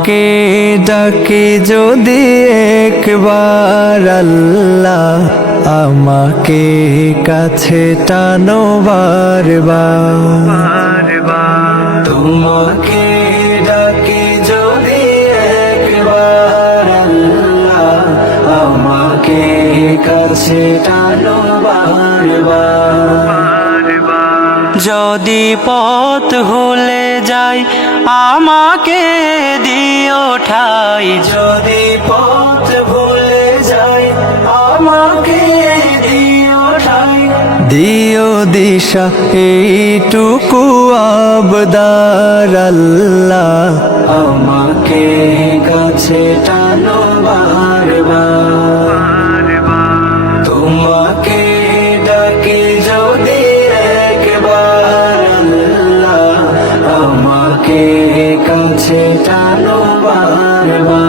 তোমাকে ডাকি যদি একবার আল্লাহ, আমাকে কাছে টানো বারবার। তোমাকে ডাকি যদি একবার আল্লাহ, আমাকে কাছে টানো বারবার। যদি পথ ভুলে যাই আমাকে দিও ঠাই, যদি পথ ভুলে যাই আমাকে দিও ঠাই। দিও দিশা এইটুকু আবদার আল্লাহ, আমাকে কাছে টানো বারবার। তোমাকে ডাকি যদি একবার আল্লাহ, আমাকে কাছে টানো বারবার।